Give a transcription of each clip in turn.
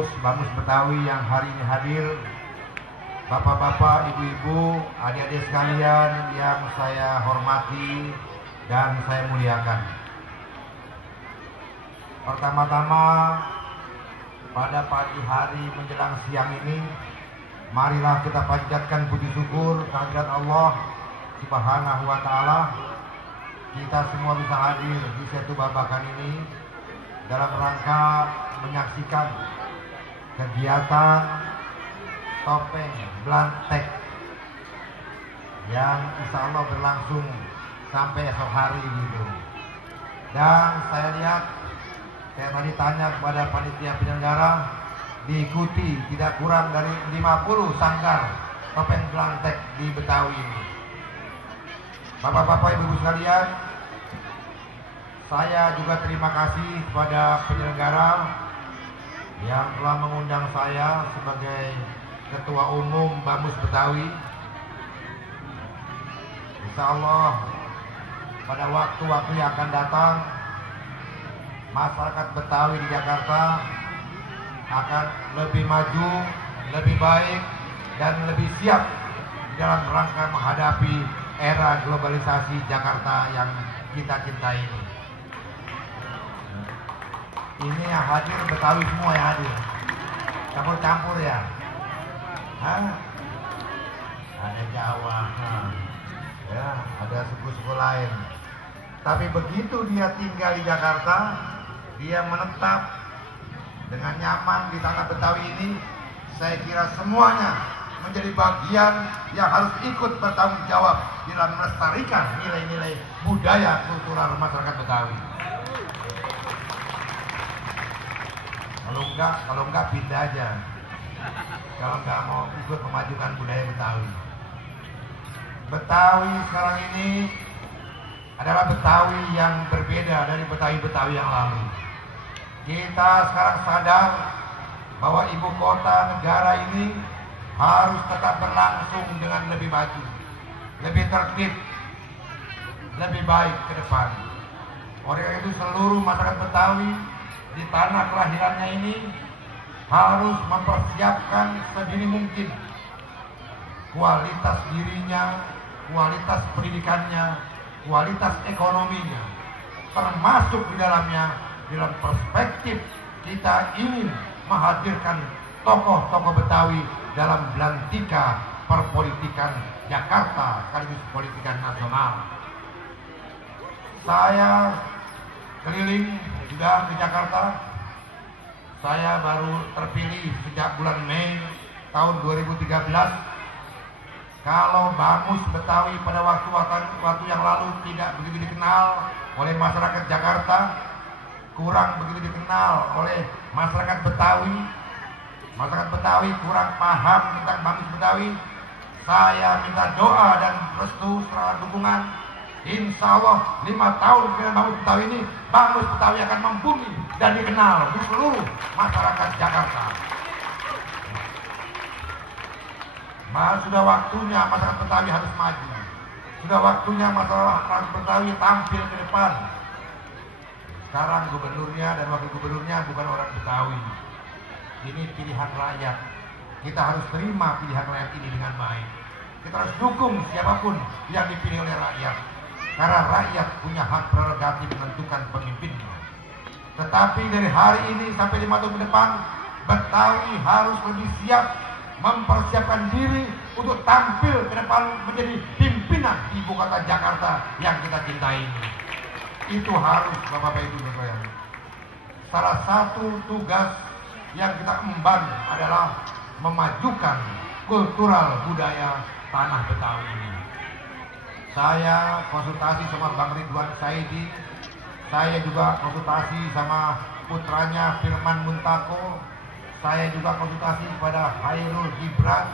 pengurus Bamus Betawi yang hari ini hadir, bapak-bapak, ibu-ibu, adik-adik sekalian yang saya hormati dan saya muliakan. Pertama-tama, pada pagi hari menjelang siang ini, marilah kita panjatkan puji syukur kehadirat Allah Subhanahu wa Ta'ala. Kita semua bisa hadir di Setu Babakan ini dalam rangka menyaksikan kegiatan topeng Blantek yang insya Allah berlangsung sampai esok hari gitu. Dan saya lihat, saya tadi tanya kepada panitia penyelenggara, diikuti tidak kurang dari 50 sanggar topeng Blantek di Betawi ini. Bapak-bapak, ibu-ibu sekalian, saya juga terima kasih kepada penyelenggara yang telah mengundang saya sebagai Ketua Umum Bamus Betawi. Insya Allah pada waktu-waktu yang akan datang, masyarakat Betawi di Jakarta akan lebih maju, lebih baik, dan lebih siap dalam rangka menghadapi era globalisasi Jakarta yang kita cintai ini. Ini yang hadir Betawi semua yang hadir, campur-campur ya. Hah? Ada Jawa, ya, ada suku-suku lain. Tapi begitu dia tinggal di Jakarta, dia menetap dengan nyaman di tanah Betawi ini, saya kira semuanya menjadi bagian yang harus ikut bertanggung jawab dalam melestarikan nilai-nilai budaya kultural masyarakat Betawi. Kalau enggak pindah aja. Kalau enggak mau ikut memajukan budaya Betawi. Betawi sekarang ini adalah Betawi yang berbeda dari Betawi-Betawi yang lalu. Kita sekarang sadar bahwa ibu kota negara ini harus tetap berlangsung dengan lebih maju, lebih tertib, lebih baik ke depan. Oleh karena itu seluruh masyarakat Betawi di tanah kelahirannya ini harus mempersiapkan sedini mungkin kualitas dirinya, kualitas pendidikannya, kualitas ekonominya, termasuk di dalamnya dalam perspektif kita ingin menghadirkan tokoh-tokoh Betawi dalam belantika perpolitikan Jakarta sekaligus politikan nasional. Saya keliling sudah ke Jakarta. Saya baru terpilih sejak bulan Mei tahun 2013. Kalau Bamus Betawi pada waktu yang lalu tidak begitu dikenal oleh masyarakat Jakarta, kurang begitu dikenal oleh masyarakat Betawi, masyarakat Betawi kurang paham tentang Bamus Betawi, saya minta doa dan restu serta dukungan. Insya Allah 5 tahun dengan Bamus Betawi ini, Bamus Betawi akan membumi dan dikenal di seluruh masyarakat Jakarta. Sudah waktunya masyarakat Betawi harus maju. Sudah waktunya masyarakat Betawi tampil ke depan. Sekarang gubernurnya dan wakil gubernurnya bukan orang Betawi. Ini pilihan rakyat. Kita harus terima pilihan rakyat ini dengan baik. Kita harus dukung siapapun yang dipilih oleh rakyat. Karena rakyat punya hak prerogatif menentukan pemimpinnya. Tetapi dari hari ini sampai 5 tahun ke depan, Betawi harus lebih siap mempersiapkan diri untuk tampil ke depan menjadi pimpinan ibu kota Jakarta yang kita cintai ini. Itu harus Bapak Ibu sekalian. Salah satu tugas yang kita emban adalah memajukan kultural budaya tanah Betawi ini. Saya konsultasi sama Bang Ridwan Saidi, saya juga konsultasi sama putranya Firman Muntako, saya juga konsultasi kepada Hairul Gibran,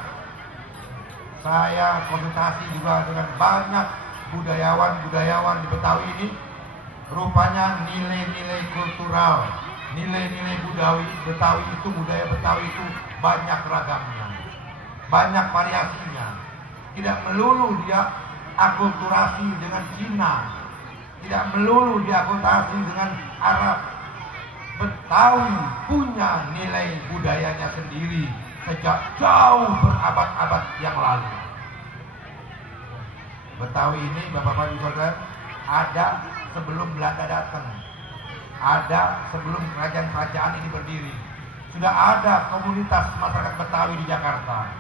saya konsultasi juga dengan banyak budayawan-budayawan di Betawi ini. Rupanya nilai-nilai kultural, nilai-nilai Betawi itu, budaya Betawi itu banyak ragamnya, banyak variasinya. Tidak melulu dia akulturasi dengan Cina, tidak melulu dia akulturasi dengan Arab. Betawi punya nilai budayanya sendiri sejak jauh berabad-abad yang lalu. Betawi ini Bapak-Bapak Ibu Saudara ada sebelum Belanda datang, ada sebelum kerajaan-kerajaan ini berdiri. Sudah ada komunitas masyarakat Betawi di Jakarta.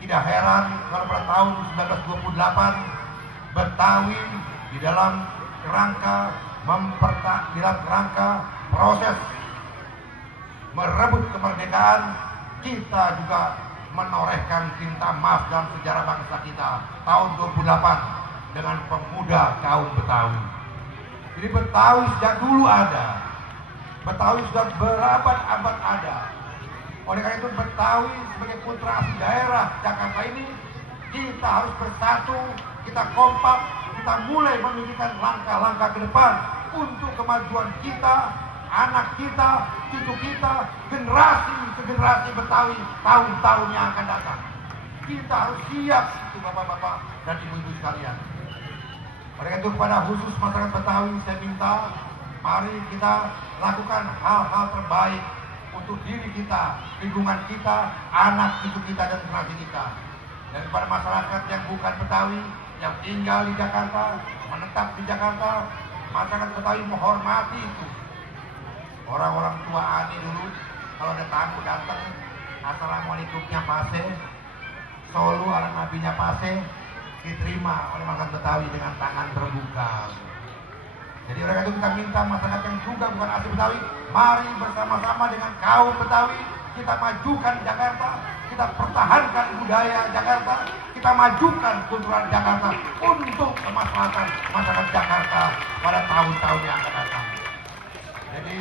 Tidak heran kalau pada tahun 1928 Betawi di dalam kerangka proses merebut kemerdekaan, kita juga menorehkan tinta emas dalam sejarah bangsa kita tahun 28 dengan pemuda kaum Betawi. Jadi Betawi sejak dulu ada, Betawi sudah berabad-abad ada. Oleh karena itu Betawi sebagai putra asli daerah Jakarta ini, kita harus bersatu, kita kompak, kita mulai memikirkan langkah-langkah ke depan untuk kemajuan kita, anak kita, cucu kita, generasi ke generasi Betawi tahun-tahun yang akan datang. Kita harus siap itu bapak-bapak dan ibu-ibu sekalian. Oleh karena itu kepada khusus masyarakat Betawi saya minta, mari kita lakukan hal-hal terbaik untuk diri kita, lingkungan kita, anak cucu kita dan generasi kita. Dan kepada masyarakat yang bukan Betawi, yang tinggal di Jakarta, menetap di Jakarta, masyarakat Betawi menghormati itu. Orang-orang tua Ani dulu, kalau ada tamu datang, assalamualaikumnya pase, solo ala nabinya pase, diterima oleh masyarakat Betawi dengan tangan terbuka. Jadi oleh itu kita minta masyarakat yang juga bukan asli Betawi, mari bersama-sama dengan kaum Betawi kita majukan Jakarta, kita pertahankan budaya Jakarta, kita majukan kultural Jakarta untuk kemaslahatan masyarakat Jakarta pada tahun-tahun yang akan datang. Jadi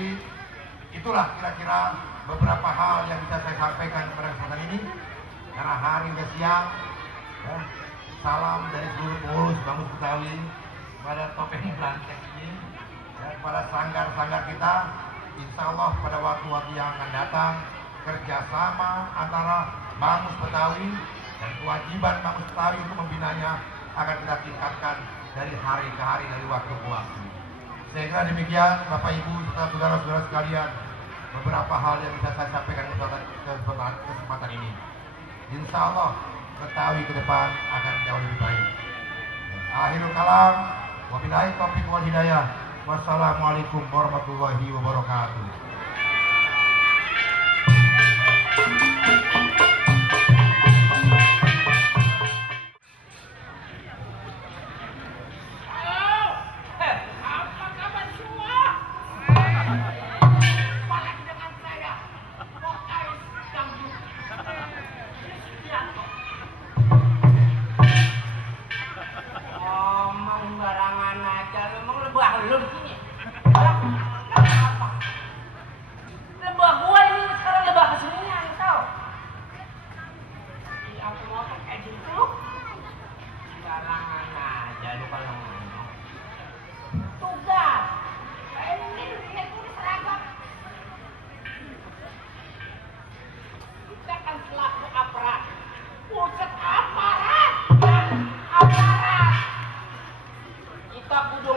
itulah kira-kira beberapa hal yang bisa saya sampaikan pada kesempatan ini. Karena hari udah siang, ya, salam dari seluruh pengurus Bamus Betawi pada topeng Blancek ini, ya, kepada sanggar-sanggar kita. Insya Allah pada waktu-waktu yang akan datang, kerjasama antara Bamus Betawi dan kewajiban Bamus Betawi untuk membinanya akan kita tingkatkan dari hari ke hari, dari waktu ke waktu. Saya kira demikian Bapak Ibu serta saudara-saudara sekalian, beberapa hal yang bisa saya sampaikan ke kesempatan ini. Insya Allah Betawi ke depan akan jauh lebih baik. Akhirul kalam, wabillahi taufiq wal hidayah. Wassalamualaikum warahmatullahi wabarakatuh.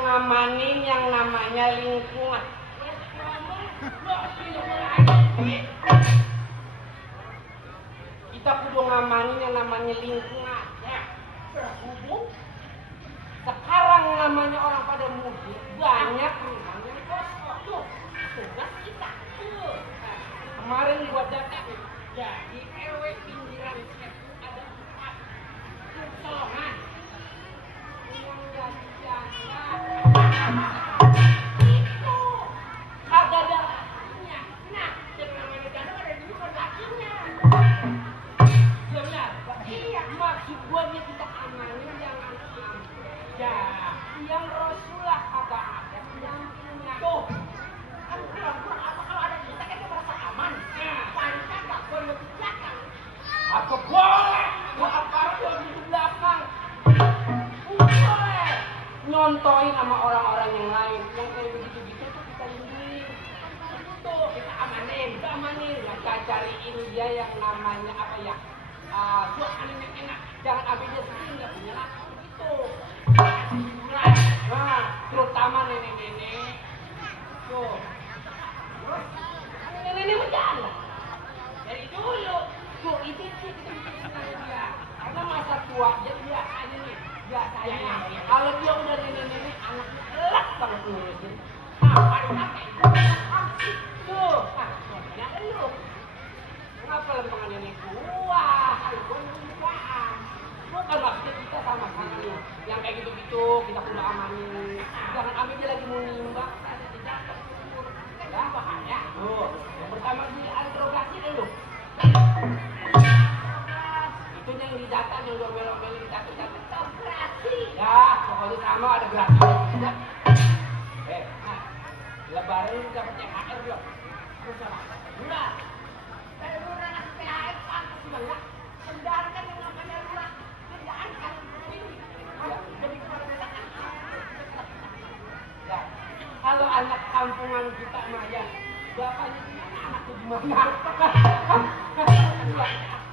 Ngamanin yang namanya lingkungan. Kita kudu ngamanin yang namanya lingkungan. Berhubung sekarang namanya orang pada mudik, banyak rumahnya kosong. Tuh, tugas kita. Kemarin buat data, jadi RW pinggiran itu ada 4 kosongan. Yang itu kagak ada lakinya. Nah, yang namanya janda ada di bukan lakinya. Benar, iya. Maksud gua dia kita amanin jangan ya. Yang Rasulullah kagak ada pendampingnya. Tuh, kan kurang-kurang apa kalau ada kita kan dia merasa aman. Panca gak boleh di belakang. Apa boleh? Gua aparat gua di belakang. Boleh. Nyontoin sama orang-orang yang lain yang kayak begitu-gitu tuh kita lindungi, itu kita amanin, kita cariin dia yang namanya apa ya, suasana yang enak, jangan ambil dia sendiri nggak punya laki gitu. Nah, terutama nenek-nenek tuh. Terus Tuh, yang pertama diinterogasi dulu. Itu yang didata, yang domel-domel dicatat-catat. Gerasi. Ya, pokoknya sama ada gerasinya. Nah, lebaran lu dapat THR belum? Terus sama? Udah. Saya udah ngasih THR pantas juga enggak? Sedangkan yang namanya lurah kerjaan kan ini. Ya, jadi kemana-mana kan. Ya, kalau anak kampungan kita mah ya, bapaknya gimana, anaknya gimana?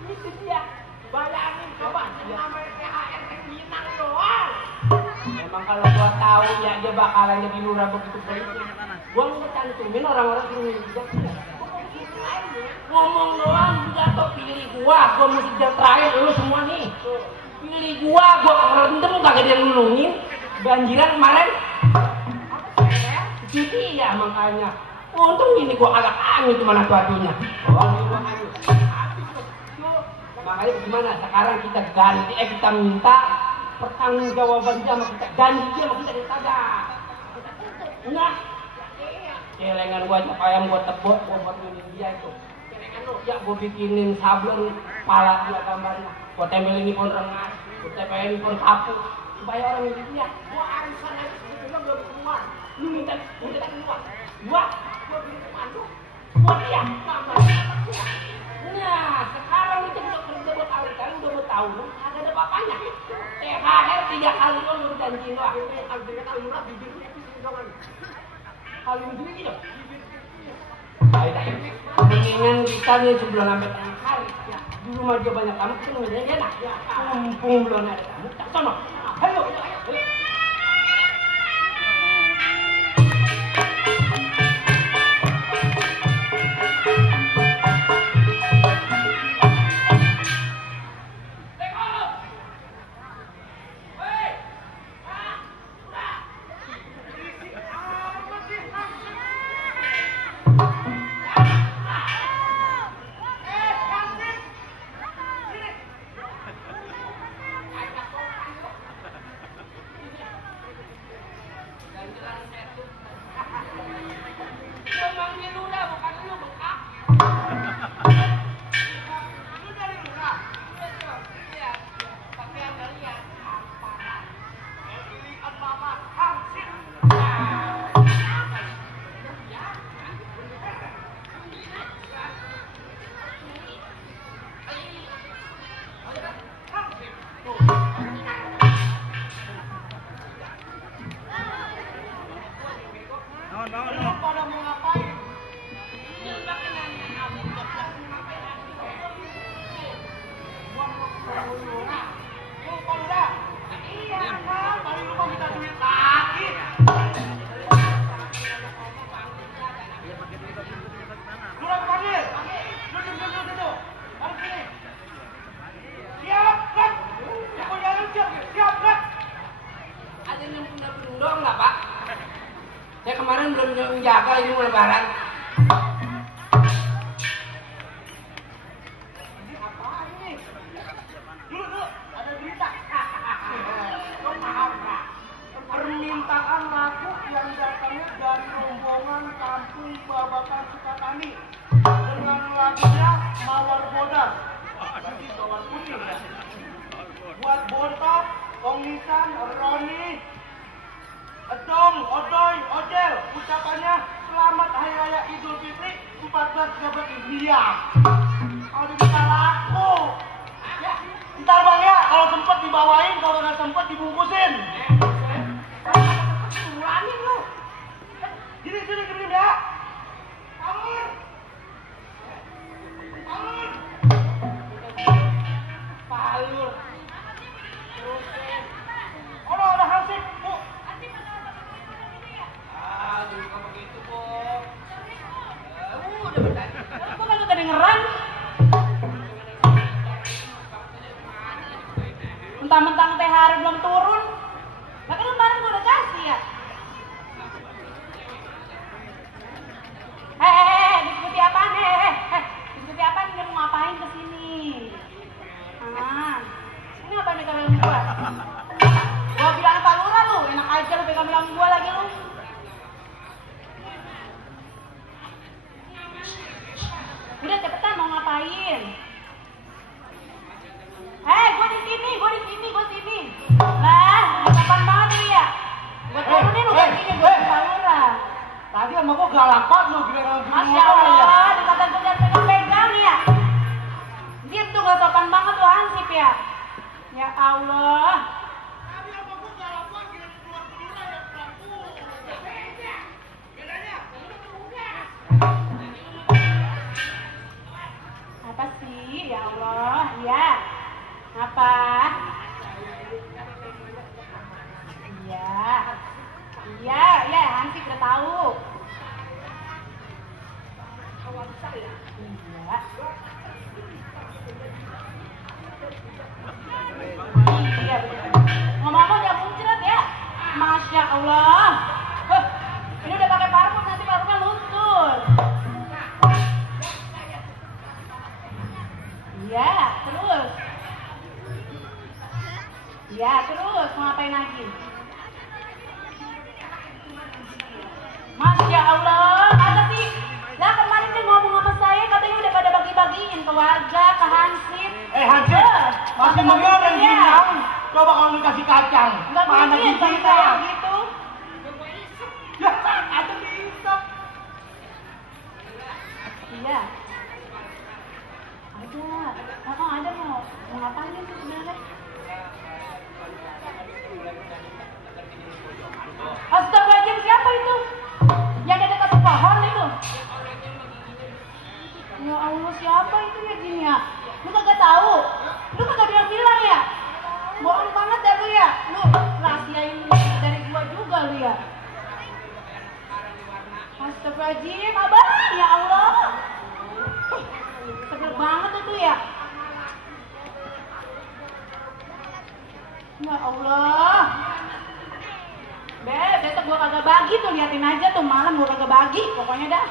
Itu dia. Bayangin coba, namanya THR Minang doang. Emang kalau gua tahu ya dia bakalan jadi lurah begitu baiknya. Gua ngecantumin orang-orang suruh milih dia. Ngomong doang, jatuh pilih gua mesti jatuh terakhir lu semua nih. Pilih gua rendem kagak dia nulungin. Banjiran kemarin. Jadi ya makanya. Untung ini gua agak angin itu mana tuatunya. Oh, gua angin. Makanya gimana sekarang kita ganti, kita minta pertanggungjawaban dia sama kita, janji dia sama kita kagak. Nah, celengan gua ayam gua tebok, gua buat milih dia itu. Celengan lu, ya gua bikinin sablon pala dia gambarnya. Gua tempelin di pohon rengas, gua tempelin di pohon kapu, supaya orang milih dia. Gua arisan aja sebetulnya belum keluar. Lu minta keluar. Gua bikin kemana? Gua dia, gambarnya. Nah, sekarang itu udah kerja buat awal udah tahu, ada bapaknya. THR 3 kali lo udah janjiin lo. Akhirnya kalau murah bibirnya itu dongan. Kalau begini gitu. Mendingan kita nih sebelum sampai tengah hari. Ya, dulu mah dia banyak tamu, kita ngomongnya enak. Ya, mumpung belum ada tamu, tak sono. Ayo. Menjaga ini lebaran. Ini apa ini? Dulu ada berita. Lo paham nggak? Permintaan lagu yang datangnya dari rombongan kampung Babakan Sukatani dengan lagunya Mawar Bodas. Berarti mawar putih ya. Buat Bontot, Kongisan, Roni, Edong, Odoy, Ojel, ucapannya selamat Hari Raya Idul Fitri 14 India. Kalau bisa laku, ya, ntar bang ya, kalau sempet dibawain, kalau nggak sempet dibungkusin. Ngulangin lu. Gini ya. Bangun. Palur. Oh, ada hansip, Bu. Jadi kok begitu, Bu. Udah benar. Kok kagak kedengeran? Mentang-mentang THR belum turun. Lah kan kemarin gua udah kasih ya. Diskusi apaan? Diskusi apaan? Dia mau ngapain kesini? Ini apa nih kalian buat? Gua bilang Pak Lurah lu, enak aja lu pegang bilang gua lagi lu. ngapain? Gue di sini. Lah, kapan banget nih ya? Gue turunin udah gini, gue saluran. Tadi sama gua galak banget lu giliran Masya Allah, dikata gue jangan pegang-pegang ya. Diam tuh, gak sopan banget tuh Hansip ya. Ya Allah. Tadi sama gua galak banget giliran keluar keluar yang pelaku. Bedanya. Apa sih? Ya Allah, ya. Apa? Iya, Hansip udah tahu. Iya. Iya, betul. Ngomong-ngomong jangan muncrat ya. Masya Allah. Ini udah pakai parfum, nanti parfumnya luntur. Iya, terus. Iya, terus. Mau ngapain lagi? Masya Allah, masa sih? Lah kemarin dia ngomong sama saya, katanya udah pada bagi-bagiin ke warga, ke Hansip. Hansip, masih mengerang gilang. Coba kalau dikasih kacang. Nggak mana mungkin kita? saya gitu. Ya, ada diisap. Iya. Ada mau ngapain tuh sebenarnya? Astagfirullahaladzim, siapa itu? Yang ada dekat pohon itu? Ya Allah, siapa itu ya gini ya? Lu kagak tahu? Lu kagak bilang ya? Bohong banget ya lu ya? Lu rahasiain dari gua juga lu ya? Astagfirullahaladzim, abang, ya Allah. Seger banget itu ya? Ya Allah. Besok gua kagak bagi tuh, liatin aja tuh malam gua kagak bagi, pokoknya dah.